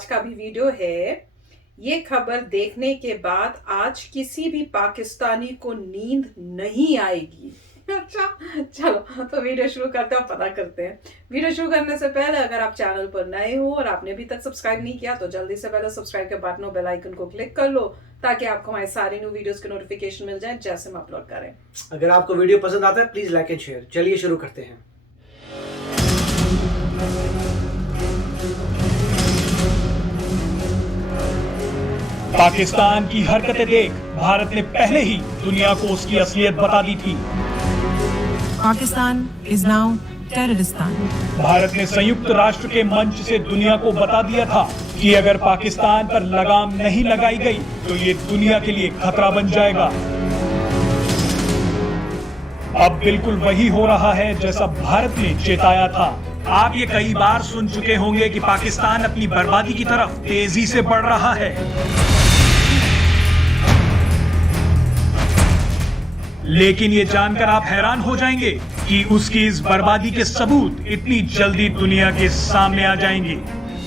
आज का भी वीडियो है। ये खबर देखने के बाद आज किसी भी पाकिस्तानी को नींद नहीं आएगी। अच्छा, चलो तो वीडियो शुरू करते हैं और पता करते हैं। वीडियो शुरू करने से पहले अगर आप चैनल पर नए हो और आपने अभी तक सब्सक्राइब नहीं किया तो जल्दी से पहले सब्सक्राइब के बटन और बेल आइकन को क्लिक कर लो ताकि आपको हमारे सारे न्यू वीडियोस के नोटिफिकेशन मिल जाए जैसे हम अपलोड करें। अगर आपको वीडियो पसंद आता है प्लीज लाइक एंड शेयर। चलिए शुरू करते हैं। पाकिस्तान की हरकतें देख भारत ने पहले ही दुनिया को उसकी असलियत बता दी थी। Pakistan is now terroristan. Bharat ने संयुक्त राष्ट्र के मंच से दुनिया को बता दिया था कि अगर पाकिस्तान पर लगाम नहीं लगाई गई तो ये दुनिया के लिए खतरा बन जाएगा। अब बिल्कुल वही हो रहा है जैसा भारत ने चेताया था। आप ये कई बार सुन चुके होंगे कि पाकिस्तान अपनी बर्बादी की तरफ तेजी से बढ़ रहा है, लेकिन ये जानकर आप हैरान हो जाएंगे कि उसकी इस बर्बादी के सबूत इतनी जल्दी दुनिया के सामने आ जाएंगे।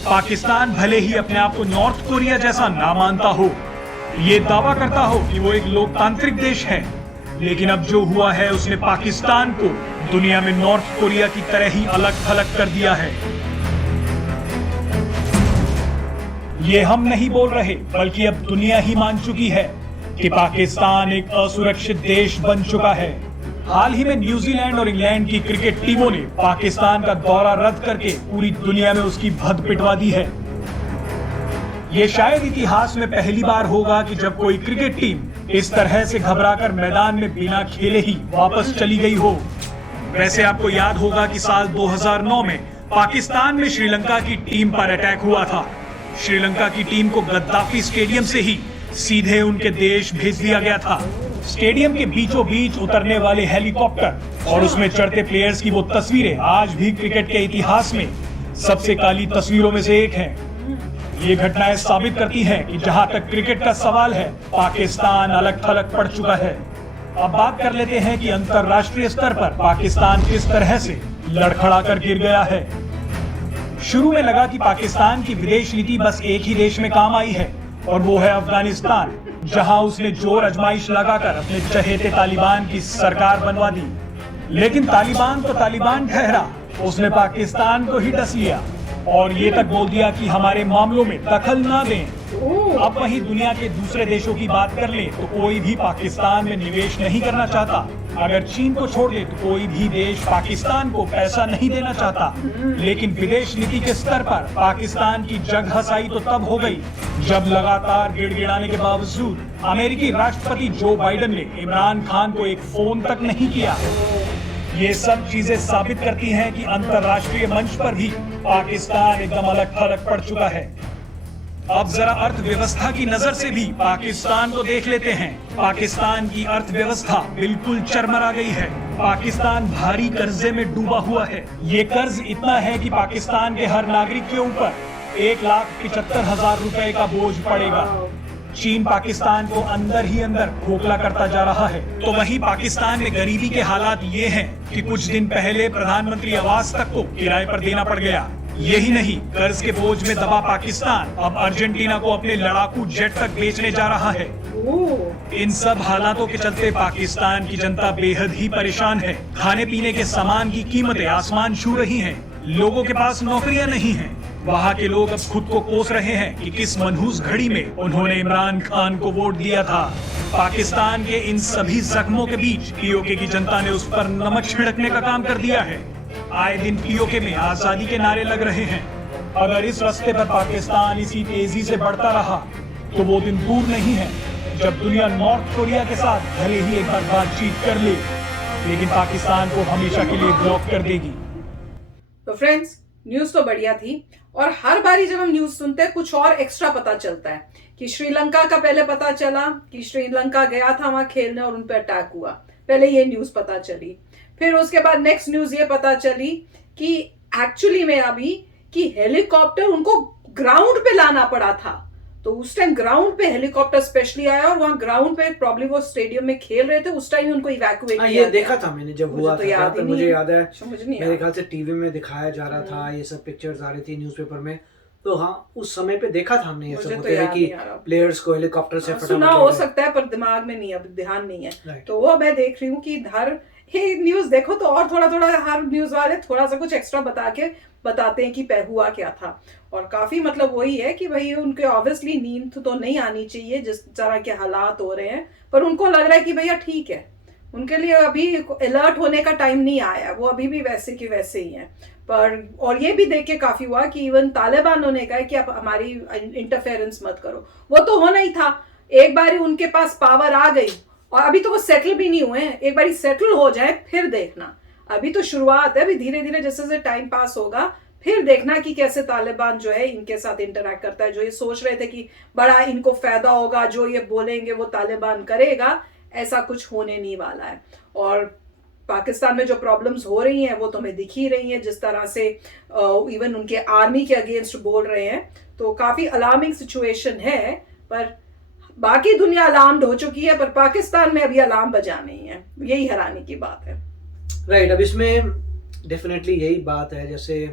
पाकिस्तान भले ही अपने आप को नॉर्थ कोरिया जैसा ना मानता हो, ये दावा करता हो कि वो एक लोकतांत्रिक देश है, लेकिन अब जो हुआ है उसने पाकिस्तान को दुनिया में नॉर्थ कोरिया की तरह ही अलग थलग कर दिया है। ये हम नहीं बोल रहे बल्कि अब दुनिया ही मान चुकी है कि पाकिस्तान एक असुरक्षित देश बन चुका है। हाल ही में न्यूजीलैंड और इंग्लैंड की क्रिकेट टीमों ने पाकिस्तान का दौरा रद्द करके पूरी दुनिया में उसकी भद्द पिटवा दी है। ये शायद इतिहास में पहली बार होगा कि जब कोई क्रिकेट टीम इस तरह से घबराकर मैदान में बिना खेले ही वापस चली गई हो। वैसे आपको याद होगा कि साल 2009 में पाकिस्तान में श्रीलंका की टीम पर अटैक हुआ था। श्रीलंका की टीम को गद्दाफी स्टेडियम से ही सीधे उनके देश भेज दिया गया था। स्टेडियम के बीचों बीच उतरने वाले हेलीकॉप्टर और उसमें चढ़ते प्लेयर्स की वो तस्वीरें आज भी क्रिकेट के इतिहास में सबसे काली तस्वीरों में से एक है। ये घटनाएं साबित करती हैं कि जहां तक क्रिकेट का सवाल है, पाकिस्तान अलग थलग पड़ चुका है। अब बात कर लेते हैं कि अंतरराष्ट्रीय स्तर पर पाकिस्तान किस तरह से लड़खड़ा कर गिर गया है। शुरू में लगा कि पाकिस्तान की विदेश नीति बस एक ही देश में काम आई है और वो है अफगानिस्तान, जहां उसने जोर आजमाइश लगाकर अपने चहेते तालिबान की सरकार बनवा दी। लेकिन तालिबान तो तालिबान ठहरा, उसने पाकिस्तान को ही डस लिया और ये तक बोल दिया कि हमारे मामलों में दखल ना दें। अब वहीं दुनिया के दूसरे देशों की बात कर ले तो कोई भी पाकिस्तान में निवेश नहीं करना चाहता। अगर चीन को छोड़ दे तो कोई भी देश पाकिस्तान को पैसा नहीं देना चाहता। लेकिन विदेश नीति के स्तर पर पाकिस्तान की जग हसाई तो तब हो गई जब लगातार गिड़गिड़ाने के बावजूद अमेरिकी राष्ट्रपति जो बाइडेन ने इमरान खान को एक फोन तक नहीं किया। ये सब चीजें साबित करती हैं कि अंतरराष्ट्रीय मंच पर भी पाकिस्तान एकदम अलग थलग पड़ चुका है। अब जरा अर्थव्यवस्था की नजर से भी पाकिस्तान को देख लेते हैं। पाकिस्तान की अर्थव्यवस्था बिल्कुल चरमरा गई है। पाकिस्तान भारी कर्जे में डूबा हुआ है। ये कर्ज इतना है कि पाकिस्तान के हर नागरिक के ऊपर 1,75,000 रुपए का बोझ पड़ेगा। चीन पाकिस्तान को अंदर ही अंदर खोखला करता जा रहा है। तो वहीं पाकिस्तान में गरीबी के हालात ये हैं कि कुछ दिन पहले प्रधानमंत्री आवास तक को किराए पर देना पड़ गया। यही नहीं, कर्ज के बोझ में दबा पाकिस्तान अब अर्जेंटीना को अपने लड़ाकू जेट तक बेचने जा रहा है। इन सब हालातों के चलते पाकिस्तान की जनता बेहद ही परेशान है। खाने पीने के सामान की कीमतें आसमान छू रही हैं। लोगों के पास नौकरियां नहीं हैं। वहाँ के लोग अब खुद को कोस रहे हैं कि किस मनहूस घड़ी में उन्होंने इमरान खान को वोट दिया था। पाकिस्तान के इन सभी जख्मों के बीच पीओके की जनता ने उस पर नमक छिड़कने का काम कर दिया है। आए दिन पीओके में आजादी के नारे लग रहे हैं। अगर इस रास्ते पर पाकिस्तान इसी तेजी से बढ़ता रहा तो वो दिन दूर नहीं है जब दुनिया नॉर्थ कोरिया के साथ भले ही एक बार बातचीत कर ले, लेकिन पाकिस्तान को हमेशा के लिए ब्लॉक कर देगी। तो फ्रेंड्स, न्यूज तो बढ़िया थी और हर बारी जब हम न्यूज सुनते हैं कुछ और एक्स्ट्रा पता चलता है कि श्रीलंका का पहले पता चला कि श्रीलंका गया था वहां खेलने और उन पर अटैक हुआ। पहले ये न्यूज पता चली, फिर उसके बाद नेक्स्ट न्यूज ये पता चली कि एक्चुअली में अभी कि हेलीकॉप्टर उनको ग्राउंड पे लाना पड़ा था। तो उस टाइम ग्राउंड पे हेलीकॉप्टर स्पेशली आया और वहां ग्राउंड पे प्रॉब्ली वो स्टेडियम में खेल रहे थे, उस टाइम उनको इवैक्यूएट किया। ये देखा था मैंने जब हुआ तो था, मुझे याद है। मुझे नहीं मेरे ख्याल से टीवी में दिखाया जा रहा था, ये सब पिक्चर्स आ रही थी न्यूज़पेपर में। तो हाँ, उस समय पे देखा था हमने ये मुझे सब तो होते हुए याद कि नहीं आ रहा। प्लेयर्स को हेलीकॉप्टर से फटाफट सुना ले हो गए। सकता है पर दिमाग में नहीं, अब ध्यान नहीं है। Right. तो वो मैं देख रही हूँ कि हर ये न्यूज देखो तो और थोड़ा थोड़ा हर न्यूज वाले थोड़ा सा कुछ एक्स्ट्रा बता के बताते हैं कि हुआ क्या था। और काफी मतलब वही है कि भाई उनके ऑब्वियसली नींद तो नहीं आनी चाहिए जिस तरह के हालात हो रहे हैं, पर उनको लग रहा है कि भैया ठीक है, उनके लिए अभी अलर्ट होने का टाइम नहीं आया, वो अभी भी वैसे की वैसे ही हैं। पर और ये भी देख के काफी हुआ कि इवन तालिबानों ने कहा कि आप हमारी इंटरफेरेंस मत करो। वो तो होना ही था, एक बार उनके पास पावर आ गई और अभी तो वो सेटल भी नहीं हुए हैं, एक बार सेटल हो जाए फिर देखना। अभी तो शुरुआत है, अभी धीरे धीरे जैसे जैसे टाइम पास होगा फिर देखना कि कैसे तालिबान जो है इनके साथ इंटरैक्ट करता है। जो ये सोच रहे थे कि बड़ा इनको फायदा होगा, जो ये बोलेंगे वो तालिबान करेगा, ऐसा कुछ होने नहीं वाला है। और पाकिस्तान में जो प्रॉब्लम्स हो रही हैं वो तुम्हें दिख ही रही हैं, जिस तरह से इवन उनके आर्मी के अगेंस्ट बोल रहे हैं, तो काफी अलार्मिंग सिचुएशन है। पर बाकी दुनिया अलार्म्ड हो चुकी है, पर पाकिस्तान में अभी अलार्म बजा नहीं है, यही हैरानी की बात है। राइट, अब इसमें डेफिनेटली यही बात है, जैसे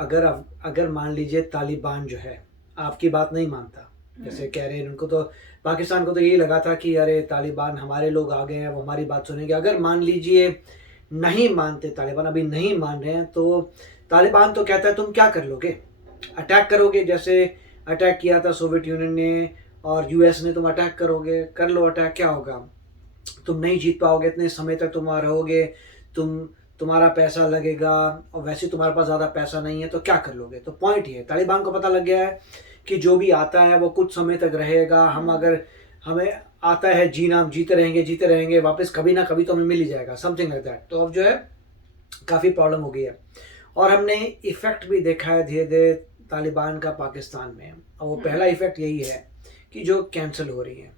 अगर मान लीजिए तालिबान जो है आपकी बात नहीं मानता, जैसे कह रहे हैं उनको, तो पाकिस्तान को तो यही लगा था कि अरे तालिबान हमारे लोग आ गए हैं, वो हमारी बात सुनेंगे। अगर मान लीजिए नहीं मानते तालिबान, अभी नहीं मान रहे हैं, तो तालिबान तो कहता है तुम क्या कर लोगे, अटैक करोगे, जैसे अटैक किया था सोवियत यूनियन ने और यूएस ने, तुम अटैक करोगे, कर लो अटैक, क्या होगा, तुम नहीं जीत पाओगे, इतने समय तक तुम रहोगे, तुम्हारा पैसा लगेगा और वैसे तुम्हारे पास ज़्यादा पैसा नहीं है, तो क्या कर लोगे। तो पॉइंट ये है, तालिबान को पता लग गया है कि जो भी आता है वो कुछ समय तक रहेगा, हमें आता है जीना, हम जीते रहेंगे, वापस कभी ना कभी तो हमें मिल ही जाएगा, समथिंग लाइक दैट। तो अब जो है काफ़ी प्रॉब्लम हो गई है और हमने इफ़ेक्ट भी देखा है धीरे धीरे तालिबान का पाकिस्तान में। और वो पहला इफ़ेक्ट यही है कि जो कैंसिल हो रही हैं,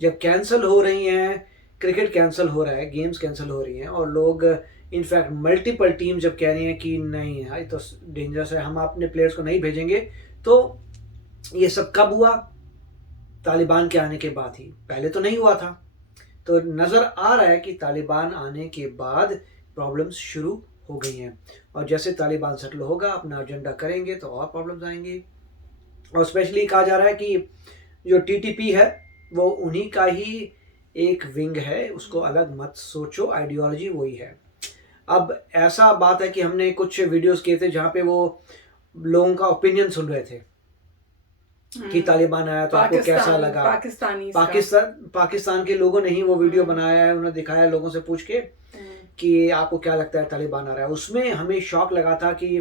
जब कैंसिल हो रही हैं, क्रिकेट कैंसिल हो रहा है, गेम्स कैंसिल हो रही हैं और लोग इनफैक्ट मल्टीपल टीम जब कह रही हैं कि नहीं भाई तो डेंजरस है, हम अपने प्लेयर्स को नहीं भेजेंगे, तो ये सब कब हुआ, तालिबान के आने के बाद ही, पहले तो नहीं हुआ था। तो नज़र आ रहा है कि तालिबान आने के बाद प्रॉब्लम्स शुरू हो गई हैं और जैसे तालिबान सेटल होगा, अपना एजेंडा करेंगे, तो और प्रॉब्लम्स आएंगी। और स्पेशली कहा जा रहा है कि जो टीटीपी है वो उन्हीं का ही एक विंग है, उसको अलग मत सोचो, आइडियोलॉजी वही है। अब ऐसा बात है कि हमने कुछ वीडियोस किए थे जहाँ पे वो लोगों का ओपिनियन सुन रहे थे कि तालिबान आया तो आपको कैसा लगा। पाकिस्तान के लोगों ने ही वो वीडियो बनाया है, उन्होंने दिखाया लोगों से पूछ के कि आपको क्या लगता है तालिबान आ रहा है। उसमें हमें शॉक लगा था कि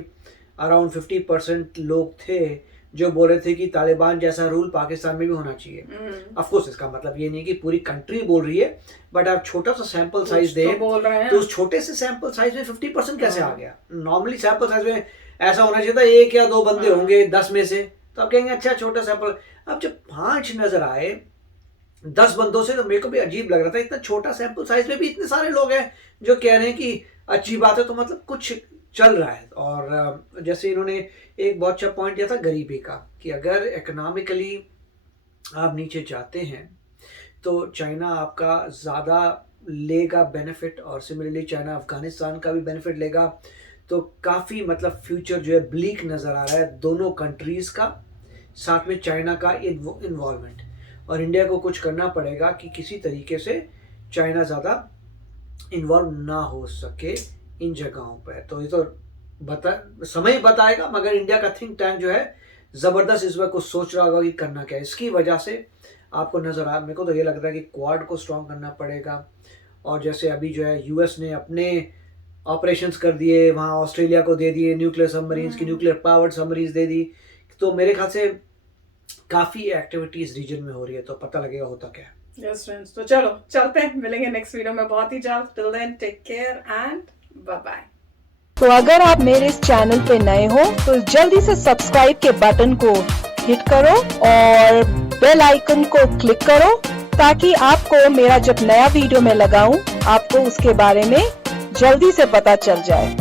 अराउंड 50% लोग थे जो बोल रहे थे कि तालिबान जैसा रूल पाकिस्तान में भी होना चाहिए। ऑफ कोर्स इसका मतलब ये नहीं कि पूरी कंट्री बोल रही है, बट आप छोटा सा सैंपल साइज दें तो उस छोटे से सैंपल साइज में 50% कैसे आ गया। नॉर्मली सैंपल साइज में ऐसा होना चाहिए था 1 या 2 बंदे होंगे 10 में से, तो आप कहेंगे अच्छा छोटा सैंपल। अब जब 5 नजर आए 10 बंदों से, तो मेरे को भी अजीब लग रहा था, इतना छोटा सैंपल साइज में भी इतने सारे लोग हैं जो कह रहे हैं कि अच्छी बात है, तो मतलब कुछ चल रहा है। और जैसे इन्होंने एक बहुत अच्छा पॉइंट दिया था गरीबी का, कि अगर इकोनॉमिकली आप नीचे जाते हैं तो चाइना आपका ज़्यादा लेगा बेनिफिट, और सिमिलरली चाइना अफगानिस्तान का भी बेनिफिट लेगा। तो काफ़ी मतलब फ्यूचर जो है ब्लीक नज़र आ रहा है दोनों कंट्रीज़ का, साथ में चाइना का इन्वॉल्वमेंट। और इंडिया को कुछ करना पड़ेगा कि किसी तरीके से चाइना ज़्यादा इन्वॉल्व ना हो सके इन जगहों पर। तो ये तो समय बताएगा, मगर इंडिया का थिंक टैंक जो है ज़बरदस्त इस वक्त कुछ सोच रहा होगा कि करना क्या है। इसकी वजह से आपको नज़र आ, मेरे को तो ये लगता है कि क्वाड को स्ट्रॉन्ग करना पड़ेगा। और जैसे अभी जो है यूएस ने अपने ऑपरेशंस कर दिए, वहाँ ऑस्ट्रेलिया को दे दिए न्यूक्लियर सबमरीन्स की, न्यूक्लियर पावर्ड सबमरीन्स दे दी, तो मेरे ख्याल से काफ़ी एक्टिविटीज़ रीजन में हो रही है, तो पता लगेगा होता क्या है। यस फ्रेंड्स, तो चलो चलते हैं, मिलेंगे नेक्स्ट वीडियो में बहुत ही जल्द। Till then take care and bye bye. तो अगर आप मेरे इस चैनल पे नए हो तो जल्दी से सब्सक्राइब के बटन को हिट करो और बेल आइकन को क्लिक करो, ताकि आपको मेरा जब नया वीडियो मैं लगाऊं आपको उसके बारे में जल्दी से पता चल जाए।